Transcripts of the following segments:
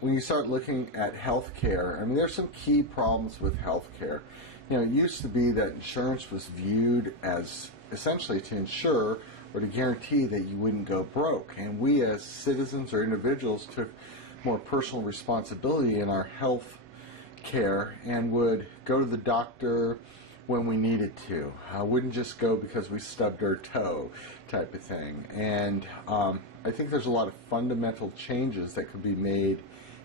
When you start looking at healthcare, I mean, there's some key problems with healthcare. You know, it used to be that insurance was viewed as essentially to ensure or to guarantee that you wouldn't go broke. And we as citizens or individuals took more personal responsibility in our health care and would go to the doctor when we needed to. Wouldn't just go because we stubbed our toe type of thing. And I think there's a lot of fundamental changes that could be made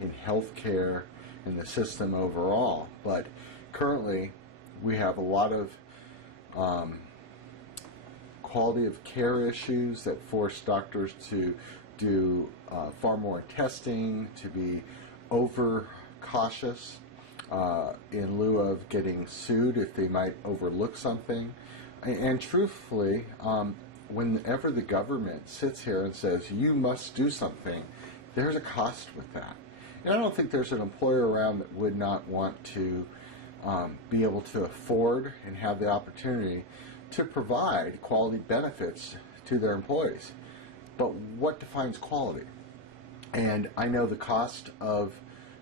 in healthcare and the system overall. But currently we have a lot of quality of care issues that force doctors to do far more testing, to be over cautious in lieu of getting sued if they might overlook something. And truthfully, whenever the government sits here and says you must do something, there's a cost with that. And I don't think there's an employer around that would not want to be able to afford and have the opportunity to provide quality benefits to their employees. But what defines quality? And I know the cost of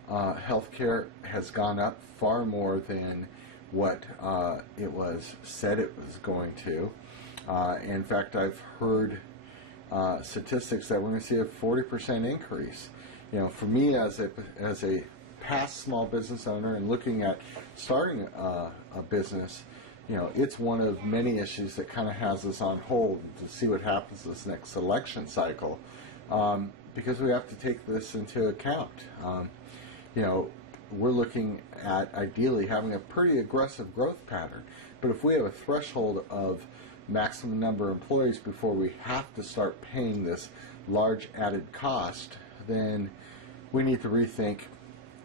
healthcare has gone up far more than what it was said it was going to. In fact, I've heard statistics that we're going to see a 40% increase. You know, for me as a past small business owner and looking at starting a business, you know, it's one of many issues that kind of has us on hold to see what happens this next election cycle, because we have to take this into account. You know, we're looking at ideally having a pretty aggressive growth pattern, but if we have a threshold of maximum number of employees before we have to start paying this large added cost, then we need to rethink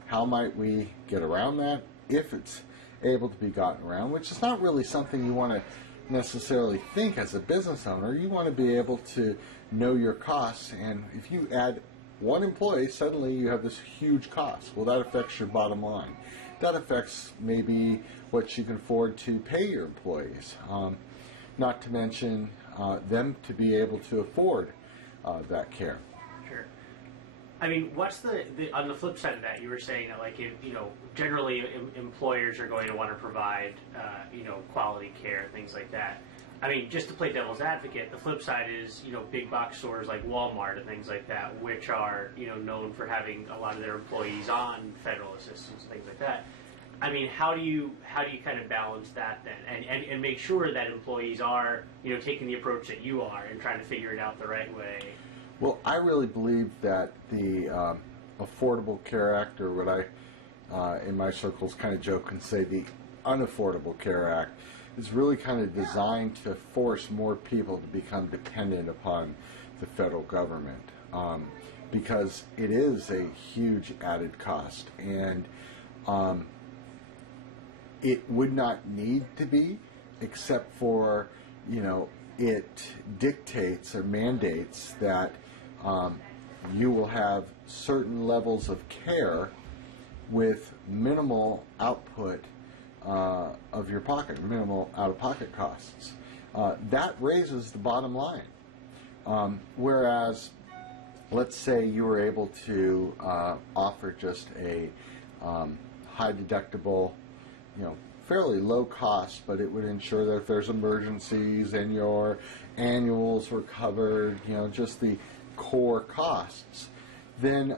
how might we get around that, if it's able to be gotten around, which is not really something you want to necessarily think as a business owner. You want to be able to know your costs, and if you add one employee, suddenly you have this huge cost. Well, that affects your bottom line. That affects maybe what you can afford to pay your employees, not to mention them to be able to afford that care. Sure. I mean, what's the on the flip side of that? You were saying that, like, you know, generally employers are going to want to provide, you know, quality care, things like that. I mean, just to play devil's advocate, the flip side is, you know, big box stores like Walmart and things like that, which are, you know, known for having a lot of their employees on federal assistance and things like that. I mean, how do you kind of balance that then, and make sure that employees are, you know, taking the approach that you are and trying to figure it out the right way? Well, I really believe that the Affordable Care Act, or what I, in my circles, kind of joke and say the Unaffordable Care Act, is really kind of designed to force more people to become dependent upon the federal government, because it is a huge added cost, and it would not need to be, except for, you know, it dictates or mandates that you will have certain levels of care with minimal output of your pocket, minimal out-of-pocket costs. That raises the bottom line. Whereas, let's say you were able to offer just a high deductible, you know, fairly low cost, but it would ensure that if there's emergencies and your annuals were covered, you know, just the core costs, then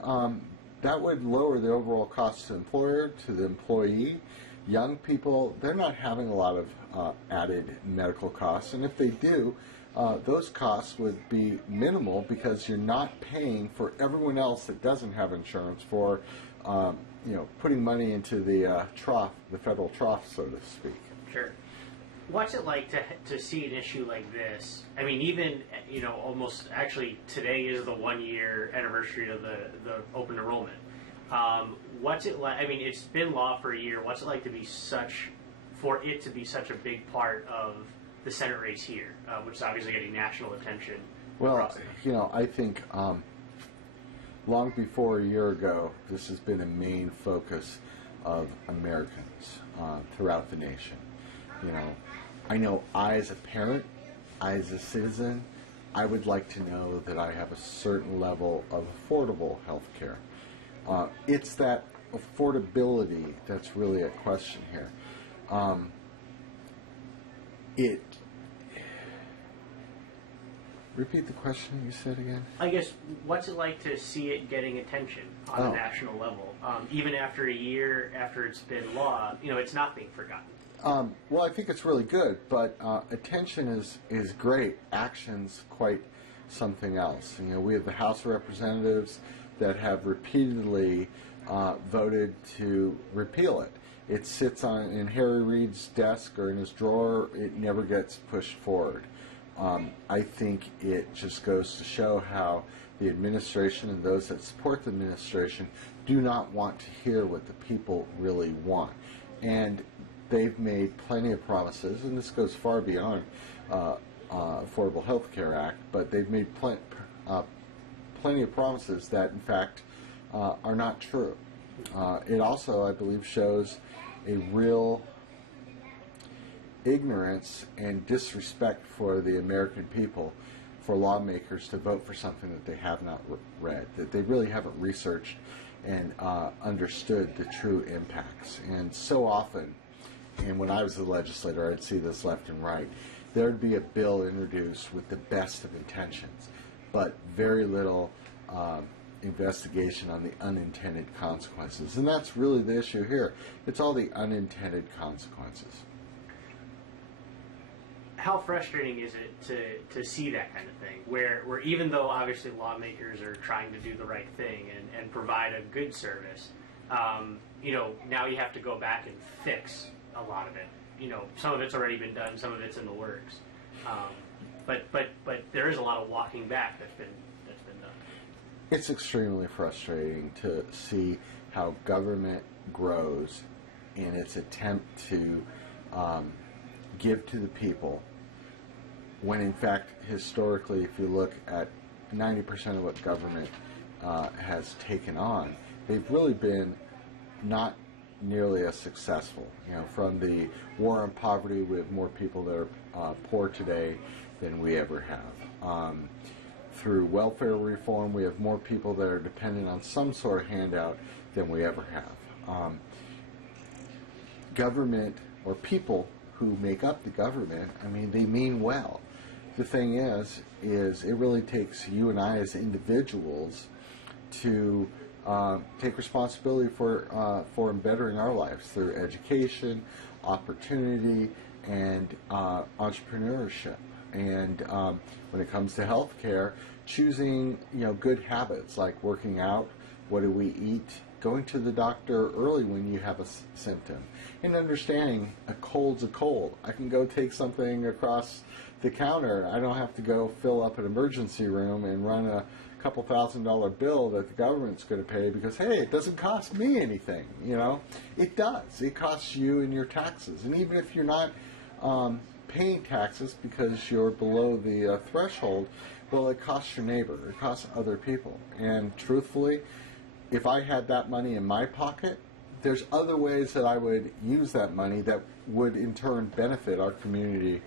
that would lower the overall cost to the employer, to the employee. Young people, they're not having a lot of added medical costs, and if they do, those costs would be minimal because you're not paying for everyone else that doesn't have insurance for, you know, putting money into the trough, the federal trough, so to speak. Sure. What's it like to see an issue like this? I mean, even, you know, almost actually today is the 1-year anniversary of the open enrollment. What's it like? I mean, it's been law for a year. What's it like to be for it to be such a big part of the Senate race here, which is obviously getting national attention? Well, you know, I think long before a year ago, this has been a main focus of Americans throughout the nation. You know, I as a parent, I as a citizen, I would like to know that I have a certain level of affordable health care. It's that affordability that's really a question here. Repeat the question you said again. I guess, what's it like to see it getting attention on a national level? Even after a year, after it's been law, it's not being forgotten. Well, I think it's really good, but attention is great. Action's quite something else. We have the House of Representatives that have repeatedly voted to repeal it. It sits in Harry Reid's desk or in his drawer. It never gets pushed forward. I think it just goes to show how the administration and those that support the administration do not want to hear what the people really want. And they've made plenty of promises, and this goes far beyond Affordable Health Care Act, but they've made plenty of promises that, in fact, are not true. It also, I believe, shows a real ignorance and disrespect for the American people, for lawmakers to vote for something that they have not read, that they really haven't researched and understood the true impacts. And so often, and when I was a legislator, I'd see this left and right, there'd be a bill introduced with the best of intentions, but very little investigation on the unintended consequences. And that's really the issue here. It's all the unintended consequences. How frustrating is it to see that kind of thing, where even though obviously lawmakers are trying to do the right thing and provide a good service, now you have to go back and fix a lot of it. Some of it's already been done, some of it's in the works, but there is a lot of walking back that's been done. It's extremely frustrating to see how government grows in its attempt to give to the people, when in fact, historically, if you look at 90% of what government has taken on, they've really been not nearly as successful. From the war on poverty, we have more people that are poor today than we ever have. Through welfare reform, we have more people that are dependent on some sort of handout than we ever have. Government, or people who make up the government, they mean well. The thing is it really takes you and I as individuals to take responsibility for bettering our lives through education, opportunity, and entrepreneurship. And when it comes to healthcare, choosing good habits like working out, what do we eat, going to the doctor early when you have a symptom, and understanding a cold's a cold. I can go take something across the counter. I don't have to go fill up an emergency room and run a couple $1,000 bill that the government's going to pay because, hey, it doesn't cost me anything. It does. It costs you and your taxes. And even if you're not paying taxes because you're below the threshold, well, it costs your neighbor. It costs other people. And truthfully, if I had that money in my pocket, there's other ways that I would use that money that would in turn benefit our community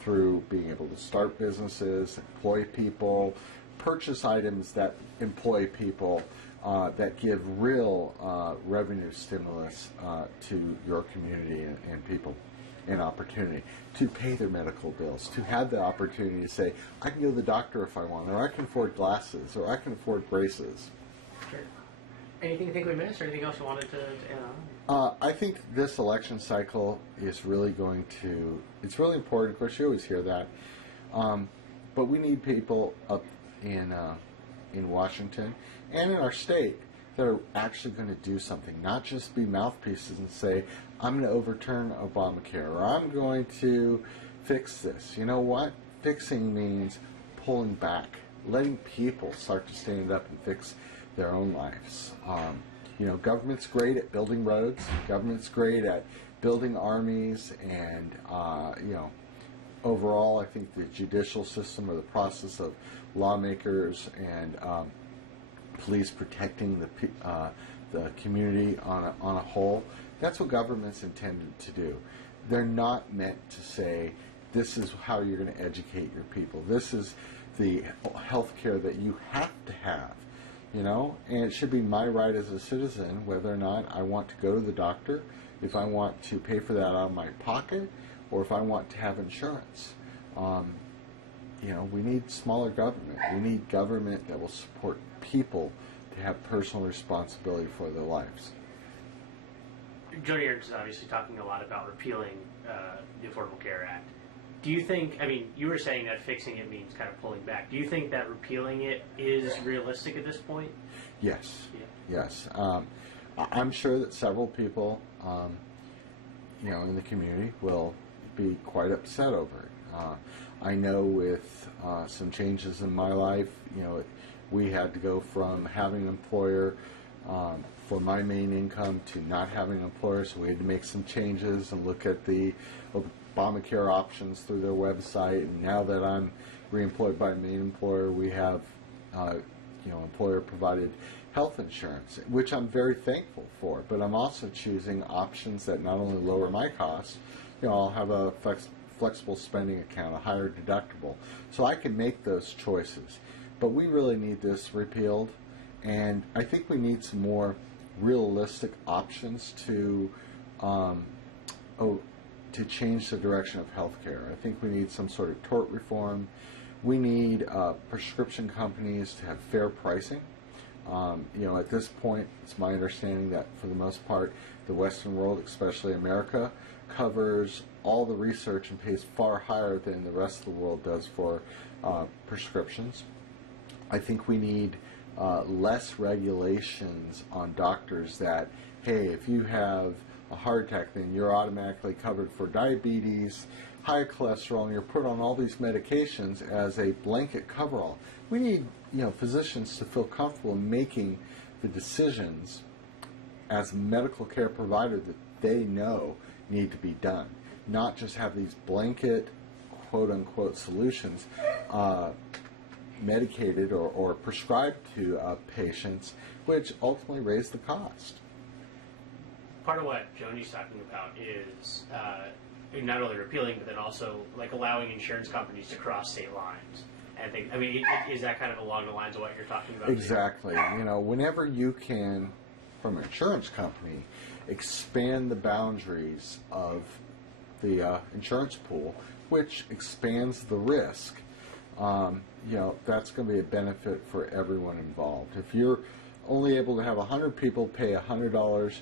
through being able to start businesses, employ people, purchase items that employ people, that give real revenue stimulus to your community and people, and opportunity to pay their medical bills, to have the opportunity to say, I can go to the doctor if I want, or I can afford glasses, or I can afford braces. Sure. Anything you think we missed, or anything else you wanted to add on? I think this election cycle is really it's really important. Of course, you always hear that. But we need people up in Washington and in our state that are actually going to do something, not just be mouthpieces and say, I'm going to overturn Obamacare, or I'm going to fix this. You know what? Fixing means pulling back, letting people start to stand up and fix their own lives. Government's great at building roads. Government's great at building armies, and overall, I think the judicial system, or the process of lawmakers and police protecting the community on a whole, that's what government's intended to do. They're not meant to say, this is how you're going to educate your people. This is the health care that you have to have, you know, and it should be my right as a citizen whether or not I want to go to the doctor, if I want to pay for that out of my pocket, or if I want to have insurance. You know, we need smaller government. We need government that will support people to have personal responsibility for their lives. Joni Ernst is obviously talking a lot about repealing the Affordable Care Act. Do you think, I mean, you were saying that fixing it means kind of pulling back. Do you think that repealing it is realistic at this point? Yes. Yeah. Yes. I'm sure that several people, you know, in the community will be quite upset over it. I know with some changes in my life, you know, we had to go from having an employer for my main income to not having an employer, so we had to make some changes and look at the Obamacare options through their website. And now that I'm reemployed by a main employer, we have, you know, employer-provided health insurance, which I'm very thankful for. But I'm also choosing options that not only lower my costs, you know, I'll have a flexible spending account, a higher deductible, so I can make those choices. But we really need this repealed, and I think we need some more realistic options to change the direction of healthcare. I think we need some sort of tort reform. We need prescription companies to have fair pricing. You know, at this point, it's my understanding that for the most part, the Western world, especially America, covers all the research and pays far higher than the rest of the world does for prescriptions. I think we need less regulations on doctors that, hey, if you have a heart attack, then you're automatically covered for diabetes, high cholesterol, and you're put on all these medications as a blanket coverall. We need, you know, physicians to feel comfortable in making the decisions as a medical care provider that they know need to be done, not just have these blanket quote-unquote solutions medicated or prescribed to patients, which ultimately raise the cost. Part of what Joni's talking about is not only repealing, but then also like allowing insurance companies to cross state lines. And I mean, is that kind of along the lines of what you're talking about? Exactly. You know, whenever you can, from an insurance company, expand the boundaries of the insurance pool, which expands the risk, you know, that's going to be a benefit for everyone involved. If you're only able to have 100 people pay $100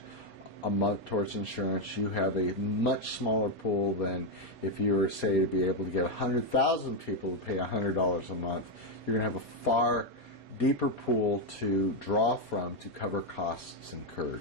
a month towards insurance, you have a much smaller pool than if you were, say, to be able to get 100,000 people to pay $100 a month. You're going to have a far deeper pool to draw from to cover costs incurred.